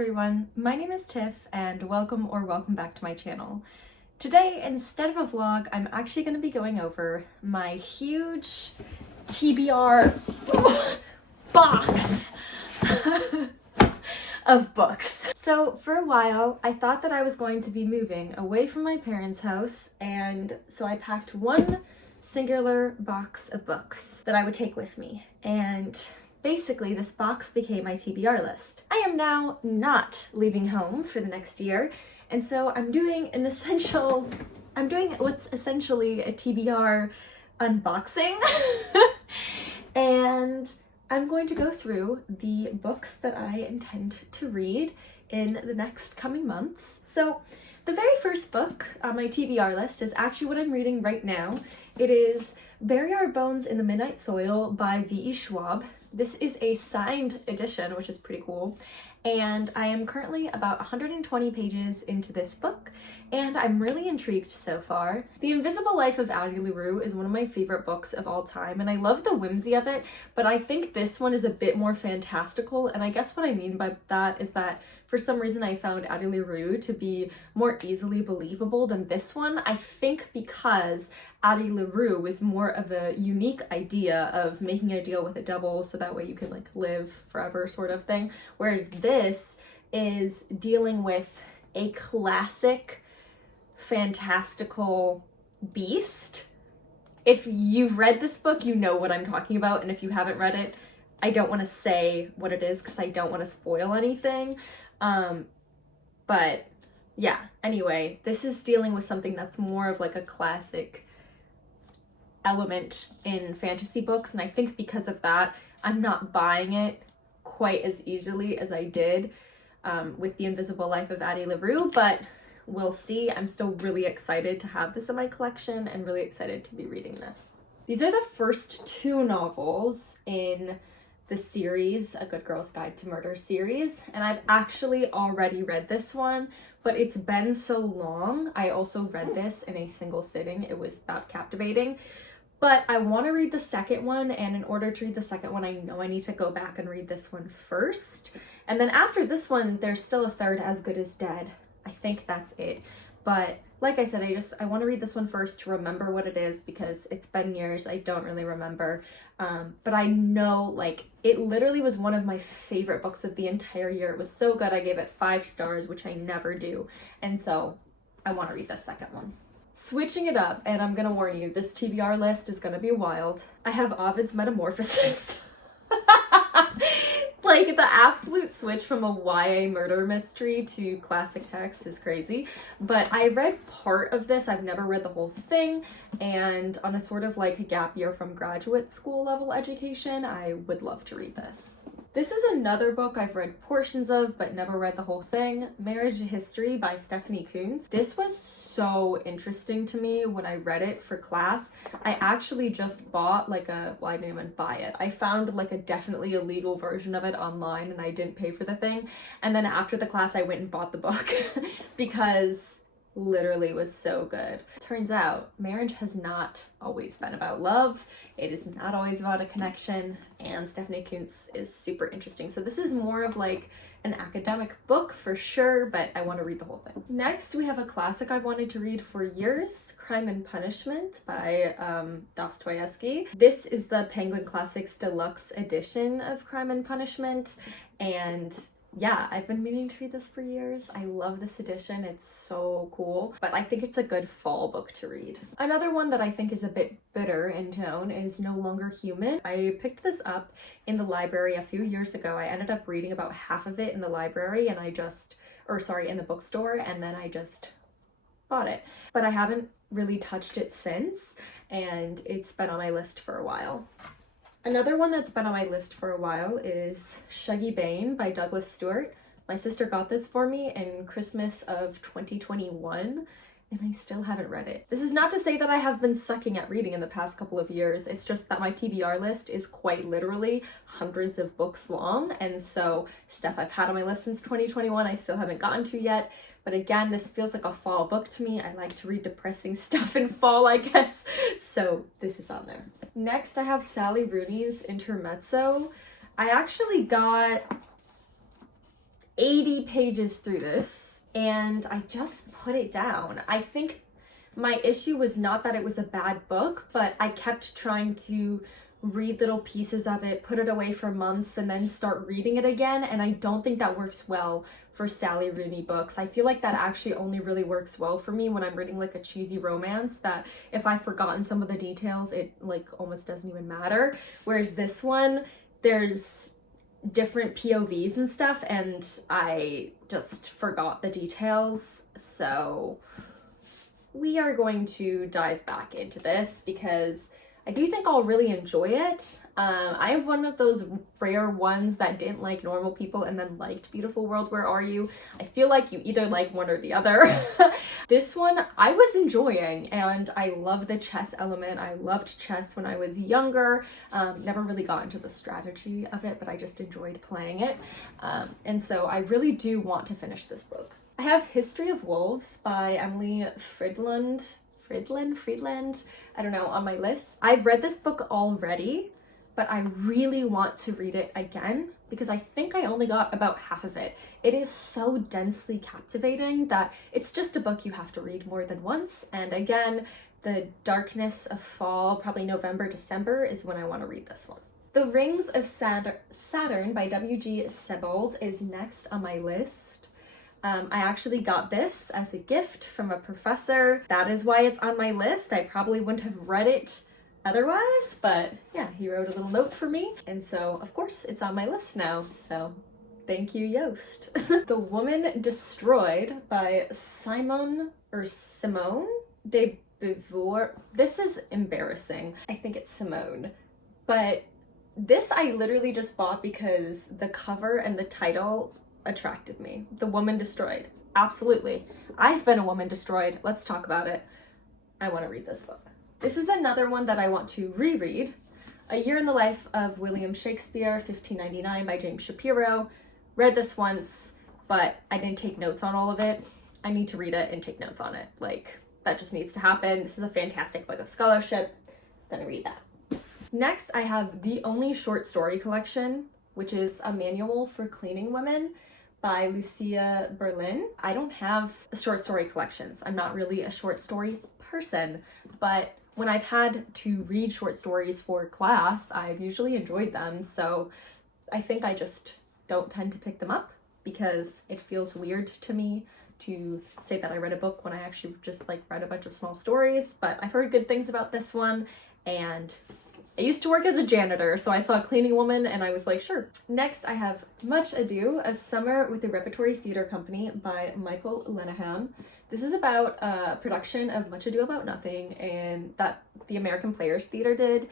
everyone, my name is Tiff and welcome back to my channel. Today, instead of a vlog, I'm actually going to be going over my huge TBR box of books. So for a while, I thought that I was going to be moving away from my parents' house, and so I packed one singular box of books that I would take with me. And basically, this box became my TBR list. I am now not leaving home for the next year, and so I'm doing what's essentially a TBR unboxing. And I'm going to go through the books that I intend to read in the next coming months. So the very first book on my TBR list is actually what I'm reading right now. It is Bury Our Bones in the Midnight Soil by V.E. Schwab. This is a signed edition, which is pretty cool. And I am currently about 120 pages into this book, and I'm really intrigued so far. The Invisible Life of Addie LaRue is one of my favorite books of all time, and I love the whimsy of it, but I think this one is a bit more fantastical, and I guess what I mean by that is that for some reason I found Addie LaRue to be more easily believable than this one. I think because Addie LaRue was more of a unique idea of making a deal with a devil so that way you can like live forever sort of thing, whereas this is dealing with a classic fantastical beast. If you've read this book, you know what I'm talking about, and if you haven't read it, I don't want to say what it is because I don't want to spoil anything. But yeah, anyway, this is dealing with something that's more of like a classic element in fantasy books, and I think because of that, I'm not buying it quite as easily as I did with The Invisible Life of Addie LaRue, but we'll see. I'm still really excited to have this in my collection and really excited to be reading this. These are the first two novels in the series, A Good Girl's Guide to Murder series, and I've actually already read this one, but it's been so long. I also read this in a single sitting. It was that captivating. But I want to read the second one, and in order to read the second one, I know I need to go back and read this one first. And then after this one, there's still a third, As Good as Dead. I think that's it. But like I said, I want to read this one first to remember what it is, because it's been years. I don't really remember. But I know, like, it literally was one of my favorite books of the entire year. It was so good. I gave it 5 stars, which I never do. And so I want to read the second one. Switching it up, and I'm gonna warn you, this TBR list is gonna be wild. I have Ovid's Metamorphosis. Like, the absolute switch from a YA murder mystery to classic text is crazy. But I read part of this, I've never read the whole thing, and on a sort of like a gap year from graduate school level education, I would love to read this. This is another book I've read portions of but never read the whole thing, Marriage History by Stephanie Coontz. This was so interesting to me when I read it for class. I actually just bought like well, I didn't even buy it. I found like a definitely illegal version of it online, and I didn't pay for the thing. And then after the class, I went and bought the book because literally was so good. Turns out marriage has not always been about love. It is not always about a connection, and Stephanie Coontz is super interesting. So this is more of like an academic book for sure, but I want to read the whole thing. Next, we have a classic I've wanted to read for years, Crime and Punishment by Dostoevsky. This is the Penguin Classics Deluxe edition of Crime and Punishment, and yeah, I've been meaning to read this for years. I love this edition. It's so cool, but I think it's a good fall book to read. Another one that I think is a bit bitter in tone is No Longer Human. I picked this up in the library a few years ago. I ended up reading about half of it in the library, and in the bookstore, and then I just bought it. But I haven't really touched it since, and it's been on my list for a while. Another one that's been on my list for a while is Shuggie Bain by Douglas Stewart. My sister got this for me in Christmas of 2021, and I still haven't read it. This is not to say that I have been sucking at reading in the past couple of years. It's just that my TBR list is quite literally hundreds of books long, and so stuff I've had on my list since 2021 I still haven't gotten to yet. But again, this feels like a fall book to me. I like to read depressing stuff in fall, I guess, so this is on there. Next, I have Sally Rooney's Intermezzo. I actually got 80 pages through this and I just put it down. I think my issue was not that it was a bad book, but I kept trying to read little pieces of it, put it away for months, and then start reading it again. And I don't think that works well for Sally Rooney books. I feel like that actually only really works well for me when I'm reading like a cheesy romance, that if I've forgotten some of the details, it like almost doesn't even matter. Whereas this one, there's different POVs and stuff, and I just forgot the details. So we are going to dive back into this because I do think I'll really enjoy it. I have one of those rare ones that didn't like Normal People and then liked Beautiful World, Where Are You? I feel like you either like one or the other. This one I was enjoying, and I love the chess element. I loved chess when I was younger. Never really got into the strategy of it, but I just enjoyed playing it. And so I really do want to finish this book. I have History of Wolves by Emily Friedland, I don't know, on my list. I've read this book already, but I really want to read it again because I think I only got about half of it. It is so densely captivating that it's just a book you have to read more than once. And again, the darkness of fall, probably November, December, is when I want to read this one. The Rings of Saturn by W.G. Sebald is next on my list. I actually got this as a gift from a professor. That is why it's on my list. I probably wouldn't have read it otherwise, but yeah, he wrote a little note for me. And so, of course, it's on my list now. So thank you, Yost. The Woman Destroyed by Simone de Beauvoir. This is embarrassing. I think it's Simone. But this I literally just bought because the cover and the title attracted me. The Woman Destroyed. Absolutely. I've been a woman destroyed. Let's talk about it. I want to read this book. This is another one that I want to reread. A Year in the Life of William Shakespeare, 1599 by James Shapiro. Read this once, but I didn't take notes on all of it. I need to read it and take notes on it. Like, that just needs to happen. This is a fantastic book of scholarship. Gonna read that. Next, I have The Only Short Story Collection, which is a manual for cleaning women by Lucia Berlin. I don't have short story collections. I'm not really a short story person, but when I've had to read short stories for class, I've usually enjoyed them. So I think I just don't tend to pick them up because it feels weird to me to say that I read a book when I actually just like read a bunch of small stories. But I've heard good things about this one, and I used to work as a janitor, so I saw Cleaning Woman and I was like, sure. Next, I have Much Ado, A Summer with the Repertory Theatre Company by Michael Lenahan. This is about a production of Much Ado About Nothing, and that the American Players Theater did,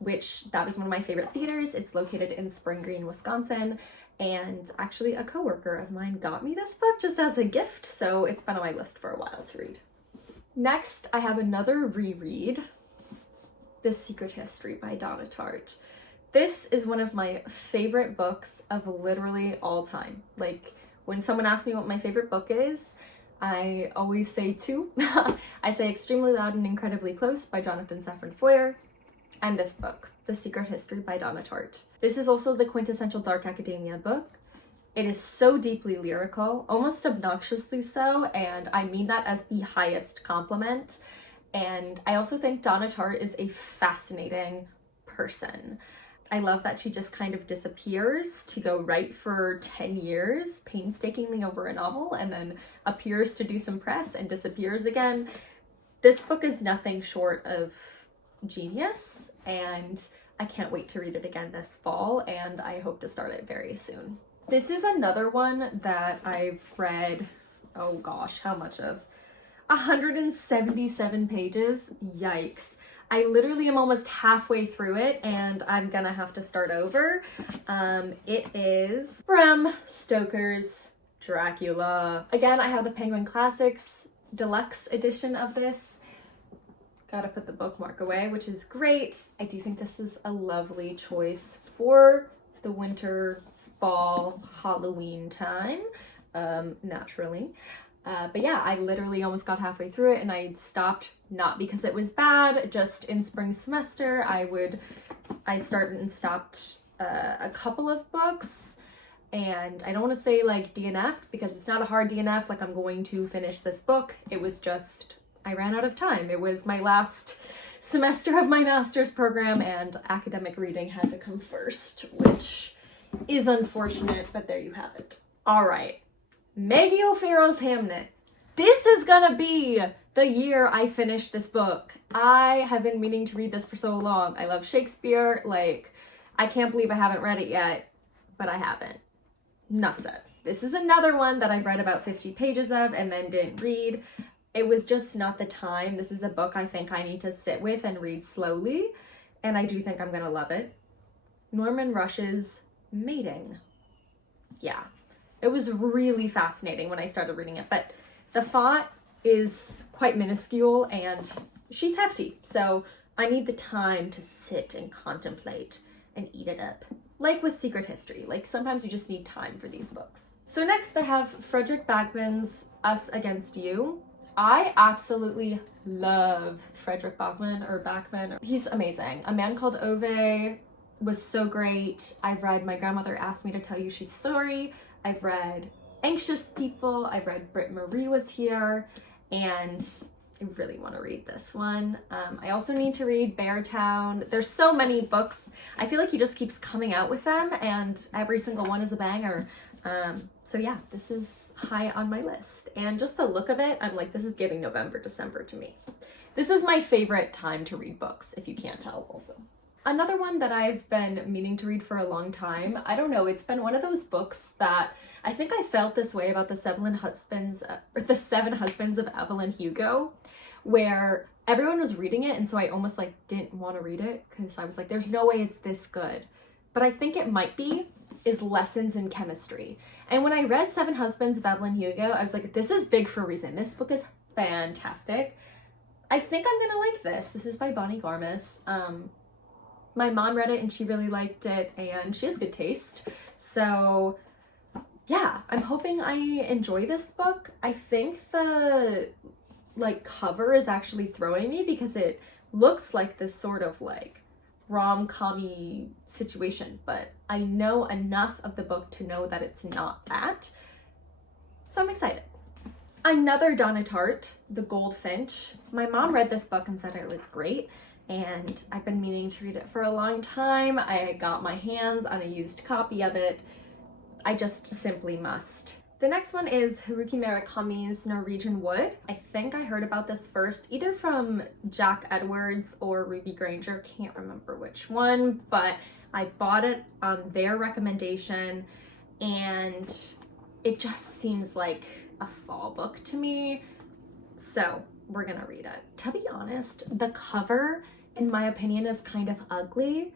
which that is one of my favorite theaters. It's located in Spring Green, Wisconsin, and actually a coworker of mine got me this book just as a gift, so it's been on my list for a while to read. Next, I have another reread, The Secret History by Donna Tartt. This is one of my favorite books of literally all time. Like, when someone asks me what my favorite book is, I always say two. I say Extremely Loud and Incredibly Close by Jonathan Safran Foer, and this book, The Secret History by Donna Tartt. This is also the quintessential dark academia book. It is so deeply lyrical, almost obnoxiously so, and I mean that as the highest compliment. And I also think Donna Tartt is a fascinating person. I love that she just kind of disappears to go write for 10 years painstakingly over a novel and then appears to do some press and disappears again. This book is nothing short of genius, and I can't wait to read it again this fall, and I hope to start it very soon. This is another one that I've read, oh gosh, how much of? 177 pages. Yikes. I literally am almost halfway through it and I'm gonna have to start over. It is Bram Stoker's Dracula. Again, I have the Penguin Classics Deluxe edition of this. Gotta put the bookmark away, which is great. I do think this is a lovely choice for the winter, fall, Halloween time, naturally. But yeah, I literally almost got halfway through it and I stopped, not because it was bad, just in spring semester I started and stopped a couple of books, And I don't want to say like DNF because it's not a hard DNF, like I'm going to finish this book. It was just, I ran out of time. It was my last semester of my master's program and academic reading had to come first, which is unfortunate, but there you have it. All right, Maggie O'Farrell's Hamnet. This is gonna be the year I finish this book. I have been meaning to read this for so long. I love Shakespeare. Like, I can't believe I haven't read it yet, but I haven't. Enough said. This is another one that I read about 50 pages of and then didn't read. It was just not the time. This is a book I think I need to sit with and read slowly, and I do think I'm gonna love it. Norman Rush's Mating. Yeah, it was really fascinating when I started reading it, but the font is quite minuscule and she's hefty, so I need the time to sit and contemplate and eat it up. Like with Secret History, like sometimes you just need time for these books. So next I have Fredrik Backman's Us Against You. I absolutely love Fredrik Backman. He's amazing. A Man Called Ove was so great. I've read My Grandmother Asked Me to Tell You She's Sorry. I've read Anxious People. I've read Britt Marie Was Here, and I really want to read this one. I also need to read Beartown. There's so many books. I feel like he just keeps coming out with them and every single one is a banger. So yeah, this is high on my list. And just the look of it, I'm like, this is giving November, December to me. This is my favorite time to read books, if you can't tell also. Another one that I've been meaning to read for a long time, I don't know, it's been one of those books that I think I felt this way about the Seven Husbands of Evelyn Hugo, where everyone was reading it and so I almost like didn't want to read it because I was like, there's no way it's this good. But I think it might be, is Lessons in Chemistry. And when I read Seven Husbands of Evelyn Hugo, I was like, this is big for a reason. This book is fantastic. I think I'm gonna like this. This is by Bonnie Garmis. My mom read it and she really liked it and she has good taste. So yeah, I'm hoping I enjoy this book. I think the like cover is actually throwing me because it looks like this sort of like rom-com-y situation, but I know enough of the book to know that it's not that. So I'm excited. Another Donna Tartt, The Goldfinch. My mom read this book and said it was great, and I've been meaning to read it for a long time. I got my hands on a used copy of it. I just simply must. The next one is Haruki Murakami's Norwegian Wood. I think I heard about this first, either from Jack Edwards or Ruby Granger, can't remember which one, but I bought it on their recommendation and it just seems like a fall book to me, so we're gonna read it. To be honest, the cover, in my opinion, is kind of ugly,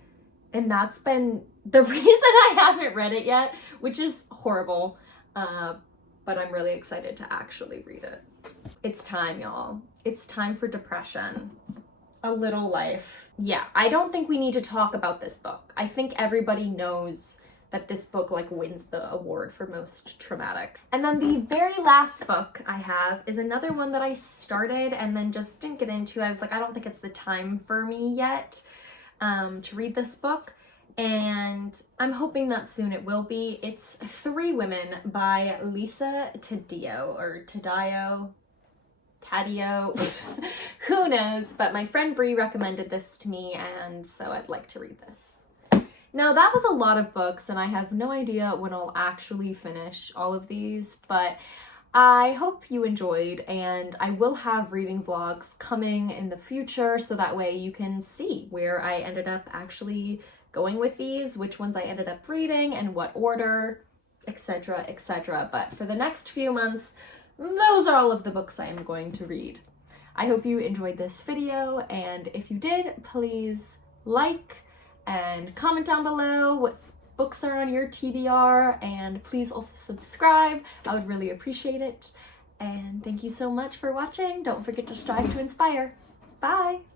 and that's been the reason I haven't read it yet, which is horrible. But I'm really excited to actually read it. It's time, y'all. It's time for depression. A Little Life. Yeah, I don't think we need to talk about this book. I think everybody knows that this book like wins the award for most traumatic. And then the very last book I have is another one that I started and then just didn't get into. I was like, I don't think it's the time for me yet to read this book. And I'm hoping that soon it will be. It's Three Women by Lisa Taddeo, who knows, but my friend Brie recommended this to me and so I'd like to read this. Now that was a lot of books and I have no idea when I'll actually finish all of these, but I hope you enjoyed, and I will have reading vlogs coming in the future so that way you can see where I ended up actually going with these, which ones I ended up reading and what order, etc, etc. But for the next few months, those are all of the books I am going to read. I hope you enjoyed this video, and if you did, please like and comment down below what books are on your TBR, and please also subscribe. I would really appreciate it. And thank you so much for watching. Don't forget to strive to inspire. Bye!